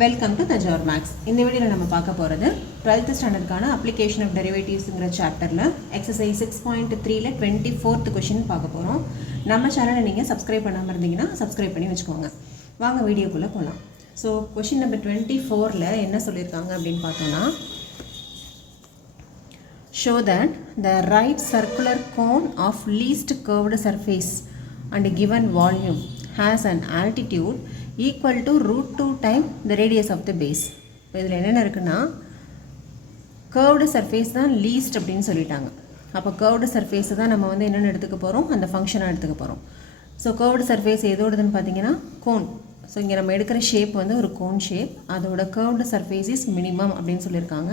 Welcome to Thanjavur maths. இந்த வீடியோவில் நம்ம பார்க்க போகிறது 12th ஸ்டாண்டர்டுக்கான அப்ளிகேஷன் ஆஃப் டெரிவேட்டிவ்ஸுங்கிற சாப்டரில் எக்ஸசைஸ் 6.3ல் 24th கொஷின் பார்க்க போகிறோம். நம்ம சேனலை நீங்கள் சப்ஸ்கிரைப் பண்ணாமல் இருந்தீங்கன்னா சப்ஸ்கிரைப் பண்ணி வச்சுக்கோங்க. வாங்க வீடியோக்குள்ளே போகலாம். ஸோ கொஷின் நம்பர் 24ல் என்ன சொல்லியிருக்காங்க அப்படின்னு பார்த்தோன்னா, show that the right circular cone of least curved surface and given volume has an altitude equal to root 2 times the radius of the base. இப்போ இதில் என்னென்ன இருக்குன்னா, curved surface தான் least அப்படின்னு சொல்லிட்டாங்க. அப்போ curved surface தான் நம்ம வந்து என்னென்னு எடுத்துக்க போகிறோம், அந்த ஃபங்க்ஷனாக எடுத்துக்க போகிறோம். ஸோ curved surface எதோடதுன்னு பார்த்தீங்கன்னா கோன். ஸோ இங்கே நம்ம எடுக்கிற ஷேப் வந்து ஒரு கோன் ஷேப், அதோட curved surface is minimum அப்படின்னு சொல்லியிருக்காங்க.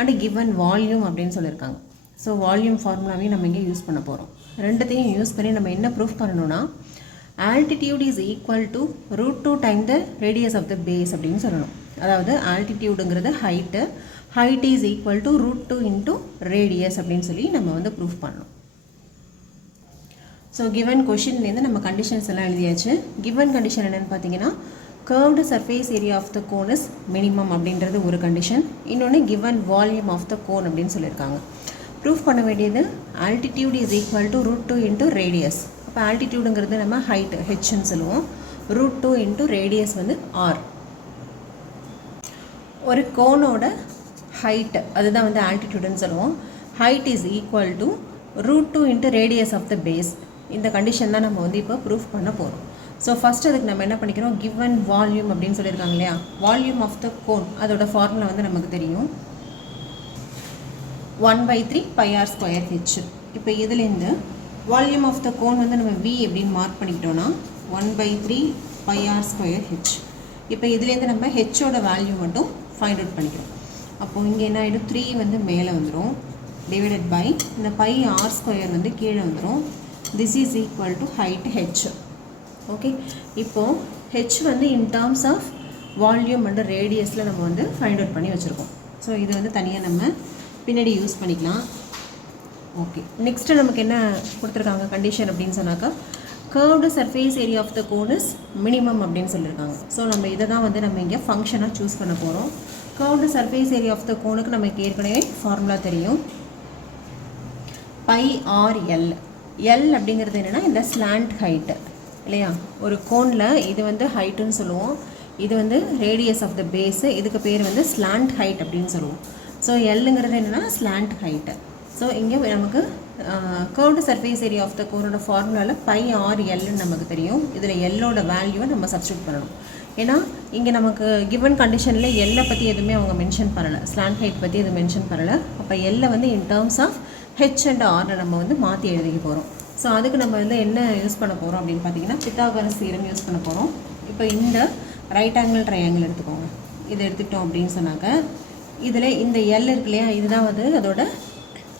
அண்ட் கிவன் வால்யூம் அப்படின்னு சொல்லியிருக்காங்க. ஸோ வால்யூம் ஃபார்முலாவையும் நம்ம இங்கே யூஸ் பண்ண போகிறோம். ரெண்டுத்தையும் யூஸ் பண்ணி நம்ம என்ன ப்ரூஃப் பண்ணணும்னா, altitude is equal to root 2 time the radius of the base அப்படின்னு சொல்லணும். அதாவது ஆல்டிடியூடுங்கிறது height is equal to root 2 into radius அப்படின்னு சொல்லி நம்ம வந்து ப்ரூஃப் பண்ணணும். ஸோ கிவன் கொஷின்லேருந்து நம்ம கண்டிஷன்ஸ் எல்லாம் எழுதியாச்சு. கிவன் கண்டிஷன் என்னென்னு பார்த்தீங்கன்னா, curved surface area of the cone is minimum அப்படின்றது ஒரு கண்டிஷன். இன்னொன்று given volume of the cone அப்படின்னு சொல்லியிருக்காங்க. ப்ரூஃப் பண்ண வேண்டியது altitude is equal to root 2 into radius. அப்போ altitudeங்கிறது நம்ம ஹைட் ஹெச்ன்னு சொல்லுவோம். root 2 into radius வந்து ஆர். ஒரு கோனோட ஹைட் அதுதான் வந்து ஆல்டிடியூடுன்னு சொல்லுவோம். Height is equal to root 2 into radius of the base. இந்த கண்டிஷன் தான் நம்ம வந்து இப்போ ப்ரூஃப் பண்ண போகிறோம். ஸோ ஃபஸ்ட் அதுக்கு நம்ம என்ன பண்ணிக்கிறோம், கிவன் வால்யூம் அப்படின்னு சொல்லியிருக்காங்க இல்லையா, வால்யூம் ஆஃப் த கோன் அதோட ஃபார்முலா வந்து நமக்கு தெரியும், 1/3 πr²h. இப்போ இதுலேருந்து வால்யூம் ஆஃப் த கோன் வந்து நம்ம v அப்படின்னு மார்க் பண்ணிக்கிட்டோன்னா 1/3 πr²h. இப்போ இதுலேருந்து நம்ம ஹெச்சோட வேல்யூ மட்டும் ஃபைண்ட் அவுட் பண்ணிக்கிறோம். அப்போது இங்கே என்ன ஆகிடும், 3 வந்து மேலே வந்துடும், டிவைடட் பை இந்த πr² வந்து கீழே வந்துடும். This is equal to height h. Okay, இப்போது ஹெச் வந்து in terms of volume and ரேடியஸில் நம்ம வந்து ஃபைண்ட் அவுட் பண்ணி வச்சுருக்கோம். ஸோ இது வந்து தனியாக நம்ம பின்னாடி யூஸ் பண்ணிக்கலாம். ஓகே, நெக்ஸ்ட்டு நமக்கு என்ன கொடுத்துருக்காங்க கண்டிஷன் அப்படின்னு சொன்னாக்கா, curved surface area of the cone is minimum அப்படின்னு சொல்லியிருக்காங்க. ஸோ நம்ம இதை தான் வந்து நம்ம இங்கே ஃபங்க்ஷனாக சூஸ் பண்ண போகிறோம். Curved surface area of the கோனுக்கு நமக்கு ஏற்கனவே ஃபார்முலா தெரியும், πr/l. எல் அப்படிங்கிறது என்னென்னா இந்த ஸ்லாண்ட் ஹைட்டு இல்லையா. ஒரு கோனில் இது வந்து ஹைட்டுன்னு சொல்லுவோம், இது வந்து ரேடியஸ் ஆஃப் த பேஸு, இதுக்கு பேர் வந்து ஸ்லாண்ட் ஹைட் அப்படின்னு சொல்லுவோம். ஸோ எல்லுங்கிறது என்னென்னா ஸ்லாண்ட் ஹைட்டு. ஸோ இங்கே நமக்கு curved surface area of the கோனோட ஃபார்முலாவில் πr/lன்னு நமக்கு தெரியும். இதில் எல்லோட வேல்யூவை நம்ம சப்ஸ்டியூட் பண்ணணும். ஏன்னா இங்கே நமக்கு கிவன் கண்டிஷனில் எல்லை பற்றி எதுவுமே அவங்க மென்ஷன் பண்ணலை, ஸ்லாண்ட் ஹைட் பற்றி எதுவும் மென்ஷன் பண்ணலை. அப்போ எல்லை வந்து in terms of h and ஆரில் நம்ம வந்து மாற்றி எழுதிக்க போகிறோம். ஸோ அதுக்கு நம்ம வந்து என்ன யூஸ் பண்ண போகிறோம் அப்படின்னு பார்த்தீங்கன்னா, பித்தாகரஸ் தியரம் யூஸ் பண்ண போகிறோம். இப்போ இந்த ரைட் ஆங்கிள் ட்ரையாங்கிள் எடுத்துக்கோங்க. இதை எடுத்துக்கிட்டோம் அப்படின்னு சொன்னாக்க, இதில் இந்த எல் இருக்கு இல்லையா, இதுதான் வந்து அதோட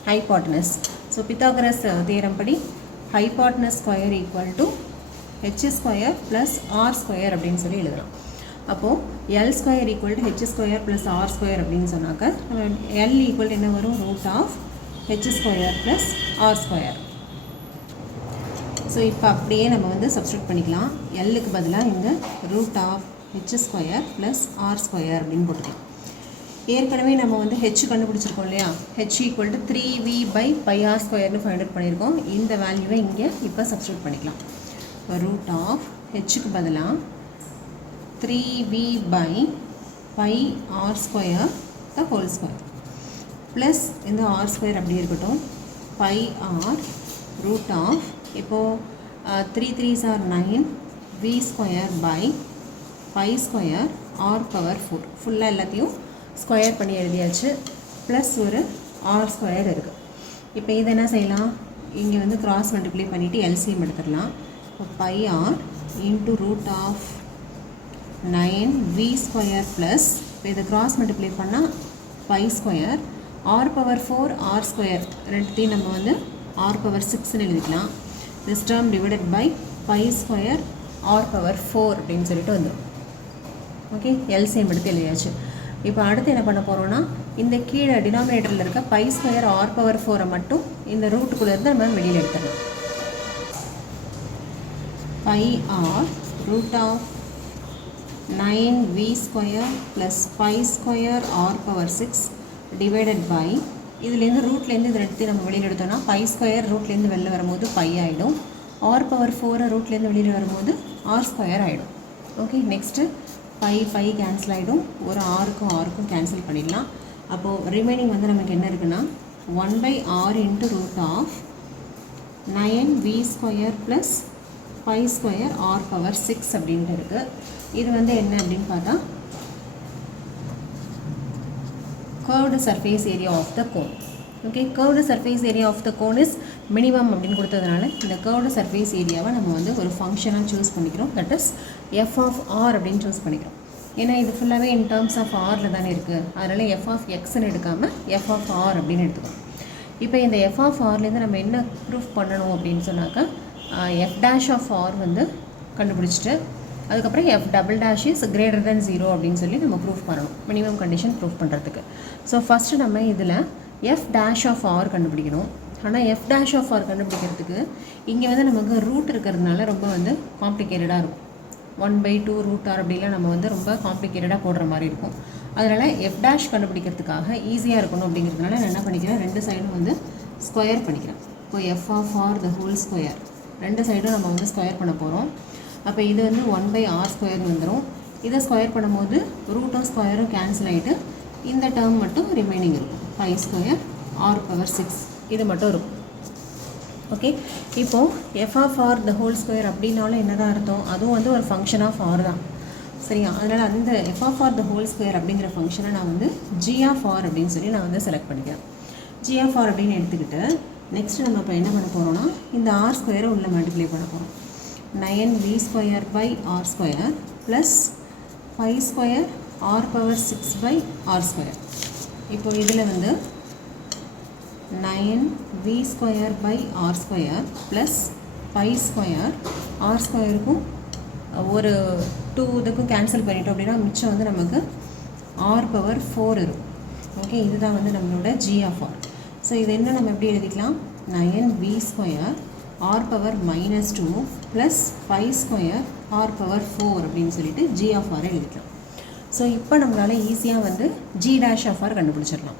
ஹைபாட்னஸ். ஸோ பித்தாகரஸ் தியரம் படி hypotenuse square equal to h² plus r² அப்படின்னு சொல்லி எழுதலாம். அப்போது l² equal to h² plus r² அப்படின்னு சொன்னாக்க l ஈக்குவல் என்ன வரும், root of h² plus r². So இப்போ அப்படியே நம்ம வந்து சப்ஸ்டியூட் பண்ணிக்கலாம். எல்லுக்கு பதிலாக இந்த root of h² plus r² அப்படின்னு போட்டுக்கலாம். ஏற்கனவே நம்ம வந்து ஹெச் கண்டுபிடிச்சிருக்கோம் இல்லையா, ஹெச் ஈக்குவல் டு 3v/πr²ன்னு ஃபைண்ட் அவுட் பண்ணியிருக்கோம். இந்த வேல்யூவை இங்கே இப்போ சப்ஸ்டியூட் பண்ணிக்கலாம். ரூட் ஆஃப் ஹெச்சுக்கு பதிலாக 3v/πr² the whole square plus இந்த r² அப்படி இருக்கட்டும், πr ரூட் ஆஃப் இப்போது 3 3s are 9 v²/π² r⁴. ஃபுல்லாக எல்லாத்தையும் ஸ்கொயர் பண்ணி எழுதியாச்சு, ப்ளஸ் ஒரு r² இருக்குது. இப்போ இதை என்ன செய்யலாம், இங்கே வந்து கிராஸ் மல்டிப்ளை பண்ணிவிட்டு எல்சிஎம் எடுத்துடலாம். இப்போ πr into root of 9v² plus இப்போ இதை கிராஸ் மல்டிப்ளை பண்ணால் π² r⁴ r² ரெண்டுத்தையும் நம்ம வந்து r⁴ எழுதிக்கலாம். This term divided by π² r⁴ அப்படின்னு சொல்லிட்டு வந்துடும். ஓகே, எல்சிஎம் எடுத்து எழுதியாச்சு. இப்போ அடுத்து என்ன பண்ண போகிறோன்னா, இந்த கீழே டினாமினேட்டரில் இருக்க π² r⁴ மட்டும் இந்த ரூட்டுக்குள்ளே இருந்து நம்ம வெளியில் எடுத்துடலாம். πr root of 9v square plus pi square r power 6 divided by இதுலேருந்து ரூட்லேருந்து இதை எடுத்து நம்ம வெளியில் எடுத்தோம்னா பை ஸ்கொயர் ரூட்லேருந்து வெளில வரும்போது பை ஆகிடும், ஆர் பவர் 4 ரூட்லேருந்து வெளியில் வரும்போது ஆர் ஸ்கொயர் ஆகிடும். ஓகே, நெக்ஸ்ட்டு பை கேன்சல் ஆகிடும், ஒரு ஆருக்கும் கேன்சல் பண்ணிடலாம். அப்போது ரிமைனிங் வந்து நமக்கு என்ன இருக்குன்னா 1/r into root of 9v square plus pi square r power 6 அப்படின்ட்டு இருக்குது. இது வந்து என்ன அப்படின்னு பார்த்தா curved surface area of the cone. Okay, curved surface area of the cone is minimum அப்படின்னு கொடுத்ததுனால இந்த curved surface ஏரியாவை நம்ம வந்து ஒரு ஃபங்க்ஷனாக சூஸ் பண்ணிக்கிறோம். That is f of r அப்படின்னு சூஸ் பண்ணிக்கிறோம். ஏன்னா இது ஃபுல்லாகவே இன் டேர்ம்ஸ் ஆஃப் ஆரில் தானே இருக்குது, அதனால் f of xன்னு எடுக்காமல் f of r அப்படின்னு எடுத்துக்கோம். இப்போ இந்த f of rலேருந்து நம்ம என்ன ப்ரூஃப் பண்ணணும் அப்படின்னு சொன்னாக்கா f dash of r வந்து கண்டுபிடிச்சிட்டு அதுக்கப்புறம் f double dash is greater than 0 அப்படின்னு சொல்லி நம்ம ப்ரூஃப் பண்ணணும், மினிமம் கண்டிஷன் ப்ரூஃப் பண்ணுறதுக்கு. ஸோ ஃபஸ்ட்டு நம்ம இதில் f dash of r கண்டுபிடிக்கணும். ஆனால் f dash of r கண்டுபிடிக்கிறதுக்கு இங்கே வந்து நமக்கு ரூட் இருக்கிறதுனால ரொம்ப வந்து காம்ப்ளிகேட்டடாக இருக்கும். 1/2 ரூட் ஆர் அப்படிலாம் நம்ம வந்து ரொம்ப காம்ப்ளிகேட்டடாக போடுற மாதிரி இருக்கும். அதனால் f dash கண்டுபிடிக்கிறதுக்காக ஈஸியாக இருக்கணும் அப்படிங்கிறதுனால நான் என்ன பண்ணிக்கிறேன், ரெண்டு சைடும் வந்து ஸ்கொயர் பண்ணிக்கிறேன். இப்போ f of r the whole square ரெண்டு சைடும் நம்ம வந்து ஸ்கொயர் பண்ண போகிறோம். அப்போ இது வந்து 1/r ஸ்கொயர்னு வந்துடும். இதை ஸ்கொயர் பண்ணும்போது ரூட்டும் ஸ்கொயரும் கேன்சல் ஆகிட்டு இந்த டேர்ம் மட்டும் ரிமைனிங் இருக்கும், பை ஸ்கொயர் ஆர் பவர் 6 இது மட்டும் இருக்கும். ஓகே, இப்போது f of r the whole square அப்படின்னாலும் என்ன தான் அர்த்தம், அதுவும் வந்து ஒரு ஃபங்க்ஷன் ஆஃப் r தான், சரியா? அதனால் அந்த f of r the whole square அப்படிங்கிற ஃபங்க்ஷனை நான் வந்து g of r அப்படின்னு சொல்லி நான் வந்து செலக்ட் பண்ணிக்கிறேன். g of r அப்படின்னு எடுத்துக்கிட்டு நெக்ஸ்ட்டு நம்ம இப்போ என்ன பண்ண போகிறோம்னா இந்த r ஸ்கொயரை உள்ளே மல்டிப்ளை பண்ண போகிறோம். 9v square pi r square plus pi square r power 6/r square. இப்போ இதில் வந்து 9v square pi r square plus pi square r ஸ்கொயருக்கும் ஒரு 2 இதுக்கும் கேன்சல் பண்ணிட்டோம் அப்படின்னா மிச்சம் வந்து நமக்கு ஆர் பவர் 4 இருக்கும். ஓகே, இதுதான் வந்து நம்மளோட g of r. ஸோ இது என்ன நம்ம எப்படி எழுதிக்கலாம், 9v square r power -2 plus pi square r power 4 அப்படின்னு சொல்லிட்டு g of r எழுதிக்கலாம். ஸோ இப்போ நம்மளால் ஈஸியாக வந்து g dash of r கண்டுபிடிச்சிடலாம்.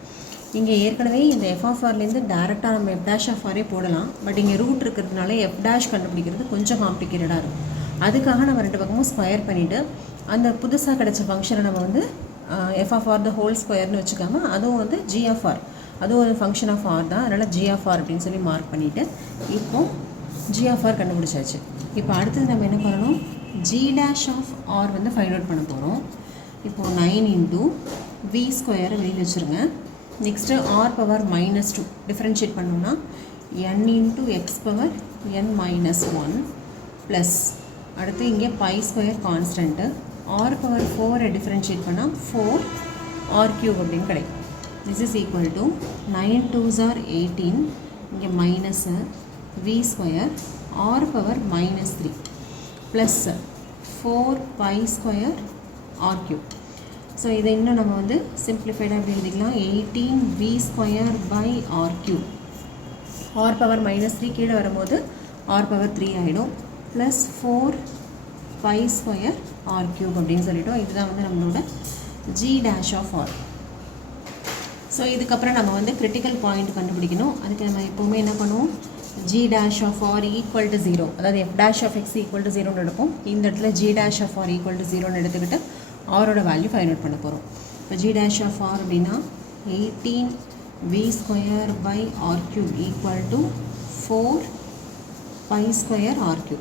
இங்கே ஏற்கனவே இந்த f of rலேருந்து டேரெக்டாக நம்ம f dash of r போடலாம். பட் இங்கே ரூட் இருக்கிறதுனால f dash கண்டுபிடிக்கிறது கொஞ்சம் காம்ப்ளிகேட்டடாக இருக்கும். அதுக்காக நம்ம ரெண்டு பக்கமும் ஸ்கொயர் பண்ணிவிட்டு அந்த புதுசாக கிடச்ச ஃபங்க்ஷனை நம்ம வந்து f of r the whole ஸ்கொயர்னு வச்சுக்காமல் அதுவும் வந்து g of r, அதுவும் ஒரு ஃபங்க்ஷன் ஆஃப் r தான், அதனால் g of r அப்படின்னு சொல்லி மார்க் பண்ணிவிட்டு இப்போது g of r கண்டுபிடிச்சாச்சு. இப்போ அடுத்தது நம்ம என்ன பண்ணணும், g dash of r வந்து ஃபைண்ட் அவுட் பண்ண போகிறோம். இப்போது 9 இன்ட்டு v ஸ்கொயரை வெளியில் வச்சுருங்க. நெக்ஸ்ட்டு ஆர் பவர் -2 டிஃப்ரென்ஷியேட் பண்ணோம்னா n into x power n -1 plus அடுத்து இங்கே pi square constant r power 4 differentiate பண்ணால் 4r³ அப்படின்னு கிடைக்கும். This is equal to 9 2s are 18 இங்கே minus v square r power -3 plus 4 π square r³. ஸோ இதை இன்னும் நம்ம வந்து சிம்பிளிஃபைடாக எப்படி எழுதிக்கலாம், 18v square by r³. R power -3 கீழே வரும்போது ஆர் பவர் 3 ஆகிடும் ப்ளஸ் 4 π ஸ்கொயர் r³ அப்படின்னு சொல்லிட்டோம். இதுதான் வந்து நம்மளோட g dash of r. So இதுக்கப்புறம் நம்ம வந்து கிரிட்டிக்கல் பாயிண்ட் கண்டுபிடிக்கணும். அதுக்கு நம்ம எப்போவுமே என்ன பண்ணுவோம், g dash of r equal to 0, அதாவது f dash of x equal to 0ன்னு எடுப்போம். இந்த இடத்துல g dash of r equal to 0ன்னு எடுத்துக்கிட்டு ஆரோட வேல்யூ ஃபைண்ட் அவுட் பண்ண போகிறோம். இப்போ g dash of r அப்படின்னா 18v square by r³ equal to 4 π square r³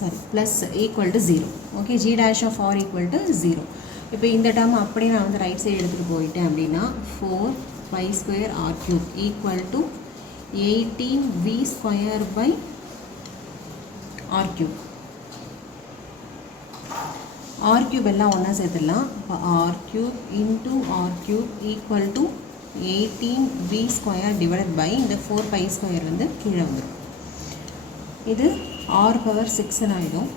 sorry plus equal to 0. Okay, g dash of r equal to 0. இப்போ இந்த term அப்படியே நான் வந்து ரைட் சைடு எடுத்துகிட்டு போயிட்டேன் அப்படின்னா 4 π square r³ equal to 18v square by r³. r³ எல்லாம் ஒன்றா சேர்த்துடலாம். இப்போ r³ into r³ equal to 18v square divided by இந்த 4 π ஸ்கொயர் வந்து கீழே வந்துடும். இது r பவர் 6ன்னு ஆகிடும்.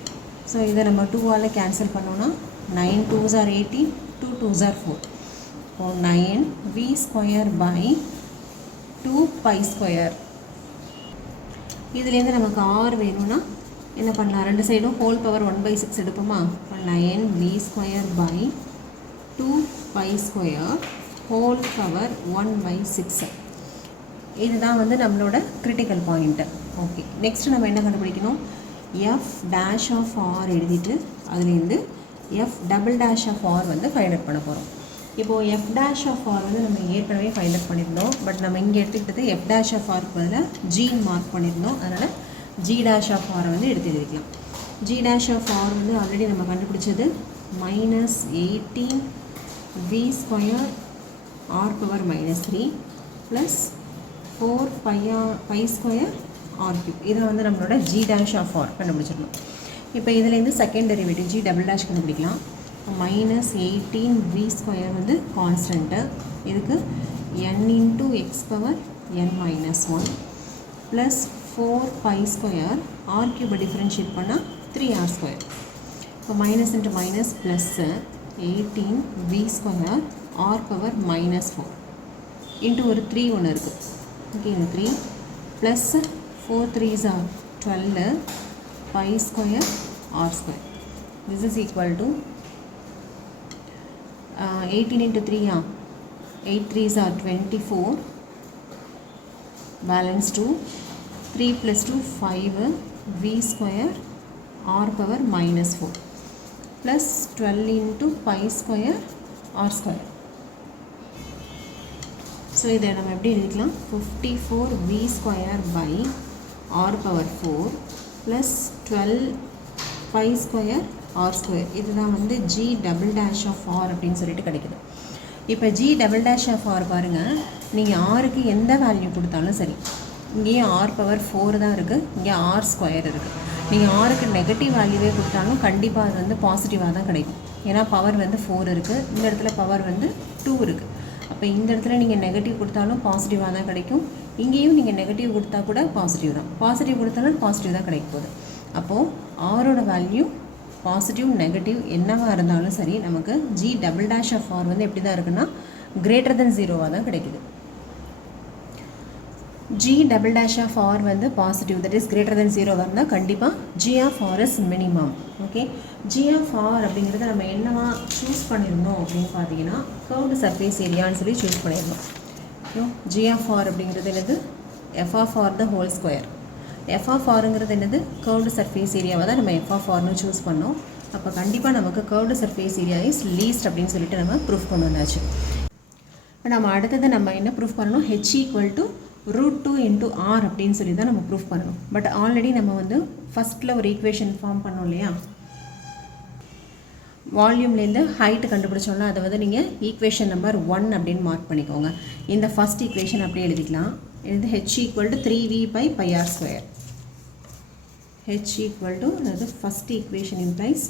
ஸோ இதை நம்ம 2ஆல் கேன்சல் பண்ணோன்னா 9 2s are 18, 2 2s are 4. இப்போ 9v ஸ்கொயர் பை 2 π ஸ்கொயர். இதுலேருந்து நமக்கு r வேணும்னா என்ன பண்ணலாம், ரெண்டு சைடும் ஹோல் பவர் 1/6 எடுப்போமா. இப்போ 9v² / 2π² ஹோல் பவர் 1/6. இதுதான் வந்து நம்மளோட கிரிட்டிக்கல் பாயிண்ட்டு. ஓகே, நெக்ஸ்ட் நம்ம என்ன கண்டுபிடிக்கணும், f' எழுதிட்டு அதுலேருந்து f" வந்து ஃபைண்ட் அவுட் பண்ண போகிறோம். இப்போது f' வந்து நம்ம ஏற்கனவே ஃபைண்ட் அவுட் பண்ணியிருந்தோம். பட் நம்ம இங்கே எடுத்துக்கிட்டது f''க்கு பதிலாக g மார்க் பண்ணியிருந்தோம். அதனால் g' வந்து எடுத்து எழுதிக்கலாம். g' வந்து ஆல்ரெடி நம்ம கண்டுபிடிச்சது -18v² r⁻³ ப்ளஸ் 4π² r³ இதை வந்து நம்மளோட g' கண்டுபிடிச்சிடணும். இப்போ இதுலேருந்து செகண்ட் டெரிவேட்டிவ் g" கண்டுபிடிக்கலாம். -18v² வந்து கான்ஸ்டன்ட்டு, இதுக்கு n × x⁻n−1 plus 4π² r³ differentiate பண்ணால் 3r². இப்போ minus into minus plus 18v² r⁻−4 into ஒரு 3 ஒன்று இருக்குது. ஓகே, இந்த 3 plus 4 3s are 12 π² r². This is equal to 18 into 3, 8 3s are 24, balance 2, 3 plus 2 5 v² r⁻−4 plus 12 into π² r². So இதை நம்ம எப்படி எழுதிக்கலாம், 54v² r⁻4 ப்ளஸ் 12π² r². இதுதான் வந்து g'' அப்படின்னு சொல்லிட்டு கிடைக்குது. இப்போ g'' பாருங்கள், நீங்கள் ஆருக்கு எந்த வேல்யூ கொடுத்தாலும் சரி, இங்கேயும் r⁻4 தான் இருக்குது, இங்கே r² இருக்குது. நீங்கள் ஆருக்கு நெகட்டிவ் வேல்யூவே கொடுத்தாலும் கண்டிப்பாக அது வந்து பாசிட்டிவாக தான் கிடைக்கும். ஏன்னா பவர் வந்து 4 இருக்குது, இந்த இடத்துல பவர் வந்து 2 இருக்குது. அப்போ இந்த இடத்துல நீங்கள் நெகட்டிவ் கொடுத்தாலும் பாசிட்டிவாக தான் கிடைக்கும், இங்கேயும் நீங்கள் நெகட்டிவ் கொடுத்தா கூட பாசிட்டிவ் தான், பாசிட்டிவ் கொடுத்தாலும் பாசிட்டிவ் தான் கிடைக்க போகுது. அப்போது ஆரோட வேல்யூ பாசிட்டிவ் நெகட்டிவ் என்னவாக இருந்தாலும் சரி, நமக்கு g'' வந்து எப்படி தான் இருக்குன்னா >0 தான் கிடைக்குது. g'' வந்து பாசிட்டிவ், தட் இஸ் >0 இருந்தால் கண்டிப்பாக g is minimum. Okay, g அப்படிங்கிறத நம்ம என்னவா சூஸ் பண்ணியிருந்தோம் அப்படின்னு பார்த்தீங்கன்னா கர்வ்டு சர்ஃபேஸ் ஏரியான்னு சொல்லி சூஸ் பண்ணியிருந்தோம். g அப்படிங்கிறது என்னது, f⁴². f⁴ என்னது, கர்வ்டு சர்ஃபேஸ் ஏரியாவை தான் நம்ம f⁴ சூஸ் பண்ணோம். அப்போ கண்டிப்பாக நமக்கு curved surface area is least அப்படின்னு சொல்லிட்டு நம்ம ப்ரூஃப் கொண்டு வந்தாச்சு. இப்போ நம்ம அடுத்தது நம்ம என்ன ப்ரூஃப் பண்ணணும், h = √2 × r அப்படின்னு சொல்லி தான் நம்ம ப்ரூஃப் பண்ணணும். பட் ஆல்ரெடி நம்ம வந்து ஃபஸ்ட்டில் ஒரு ஈக்குவேஷன் ஃபார்ம் பண்ணோம் இல்லையா, வால்யூம்லேருந்து ஹைட்டு கண்டுபிடிச்சோம்னா அதை வந்து நீங்கள் ஈக்குவேஷன் நம்பர் 1 அப்படின்னு மார்க் பண்ணிக்கோங்க. இந்த ஃபஸ்ட் ஈக்குவேஷன் அப்படியே எழுதிக்கலாம். இது h = 3v/πr². h = அதாவது first equation implies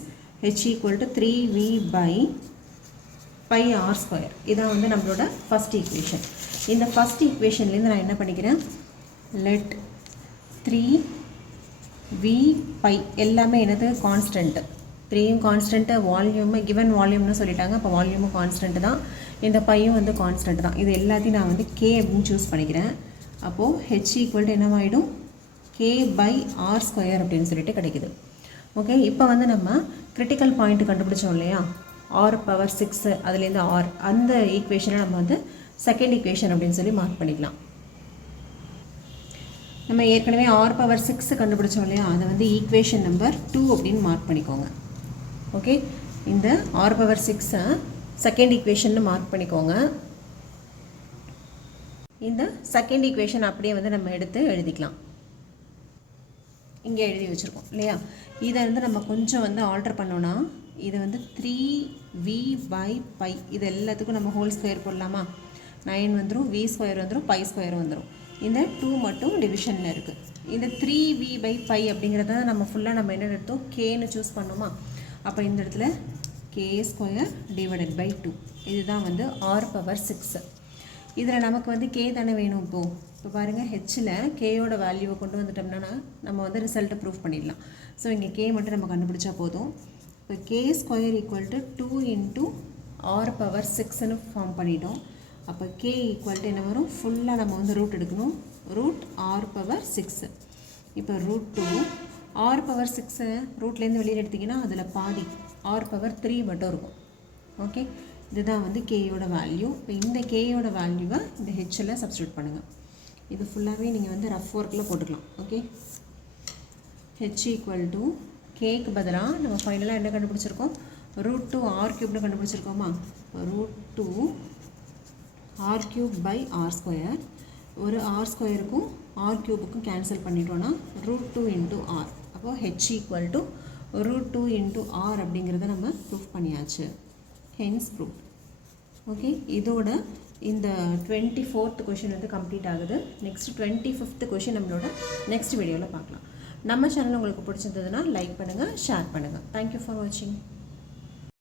h = 3v/πr². இதான் வந்து நம்மளோட ஃபஸ்ட் ஈக்குவேஷன். இந்த ஃபஸ்ட் ஈக்குவேஷன்லேருந்து நான் என்ன பண்ணிக்கிறேன், லெட் 3v/π எல்லாமே என்னது கான்ஸ்டன்ட்டு, 3யும் கான்ஸ்டன்ட்டு, வால்யூமு கிவன் வால்யூம்னு சொல்லிட்டாங்க. அப்போ வால்யூமும் கான்ஸ்டன்ட் தான், இந்த பையும் வந்து கான்ஸ்டன்ட் தான். இது எல்லாத்தையும் நான் வந்து k அப்படின்னு சூஸ் பண்ணிக்கிறேன். அப்போது h = என்னவாயிடும், k/r² அப்படின்னு சொல்லிட்டு கிடைக்குது. ஓகே, இப்போ வந்து நம்ம கிரிட்டிக்கல் பாயிண்ட் கண்டுபிடிச்சோம் இல்லையா, r⁻6 அதுலேருந்து r, அந்த ஈக்குவேஷனை நம்ம வந்து செகண்ட் ஈக்குவேஷன் அப்படின்னு சொல்லி மார்க் பண்ணிக்கலாம். நம்ம ஏற்கனவே r⁻6 கண்டுபிடிச்சோம் இல்லையா, அதை வந்து ஈக்குவேஷன் நம்பர் 2 அப்படின்னு மார்க் பண்ணிக்கோங்க. ஓகே, இந்த r⁻6 செகண்ட் ஈக்குவேஷன் மார்க் பண்ணிக்கோங்க. இந்த செகண்ட் ஈக்குவேஷன் அப்படியே வந்து நம்ம எடுத்து எழுதிக்கலாம். இங்கே எழுதி வச்சுருக்கோம் இல்லையா, இதை வந்து நம்ம கொஞ்சம் வந்து ஆல்டர் பண்ணோன்னா இது வந்து 3v/π, இது எல்லாத்துக்கும் நம்ம ஹோல் ஸ்கொயர் போடலாமா, 9 வந்துடும், v² வந்துடும், π² வந்துடும். இந்த 2 மட்டும் டிவிஷனில் இருக்குது. இந்த 3v/π அப்படிங்கிறத நம்ம ஃபுல்லாக நம்ம என்ன எடுத்தோம், கேன்னு சூஸ் பண்ணோமா. அப்போ இந்த இடத்துல k²/2 இதுதான் வந்து r⁻6. இதில் நமக்கு வந்து k தானே வேணும். இப்போ பாருங்கள், ஹெச்சில் கேயோட வேல்யூவை கொண்டு வந்துட்டோம்னா நம்ம வந்து ரிசல்ட்டை ப்ரூஃப் பண்ணிடலாம். ஸோ இங்கே k மட்டும் நம்ம கண்டுபிடிச்சா போதும். இப்போ k² = 2 × r⁻6ன்னு ஃபார்ம் பண்ணிட்டோம். அப்போ k = என்ன வரும், ஃபுல்லாக நம்ம வந்து ரூட் எடுக்கணும், √r⁻6. இப்போ √2 ஆர் பவர் 6 ரூட்லேருந்து வெளியில் எடுத்திங்கன்னா அதில் பாதி ஆர் பவர் 3 மட்டும் இருக்கும். ஓகே, இதுதான் வந்து கேயோட வேல்யூ. இப்போ இந்த கேயோட வேல்யூவை இந்த ஹெச்சில் சப்ஸ்டியூட் பண்ணுங்கள். இது ஃபுல்லாகவே நீங்கள் வந்து ரஃப் ஒர்க்கில் போட்டுக்கலாம். ஓகே, ஹெச் ஈக்குவல் டு கேக்கு பதிலாக நம்ம ஃபைனலாக என்ன கண்டுபிடிச்சிருக்கோம், √2 r³ கண்டுபிடிச்சிருக்கோமா. √2 r³ by r². ஒரு r²க்கும் r³ கேன்சல் பண்ணிட்டோன்னா √2 இன்ட்டு ஆர். அப்போது h equal to √2 into r அப்படிங்கிறத நம்ம ப்ரூஃப் பண்ணியாச்சு. Hence proof. ஓகே, இதோட இந்த 24th கொஷின் வந்து கம்ப்ளீட் ஆகுது. நெக்ஸ்ட் 25th கொஷின் நம்மளோட நெக்ஸ்ட் வீடியோவில் பார்க்கலாம். நம்ம சேனல் உங்களுக்கு பிடிச்சிருந்ததுன்னா லைக் பண்ணுங்கள், ஷேர் பண்ணுங்கள். தேங்க்யூ ஃபார் வாட்சிங்.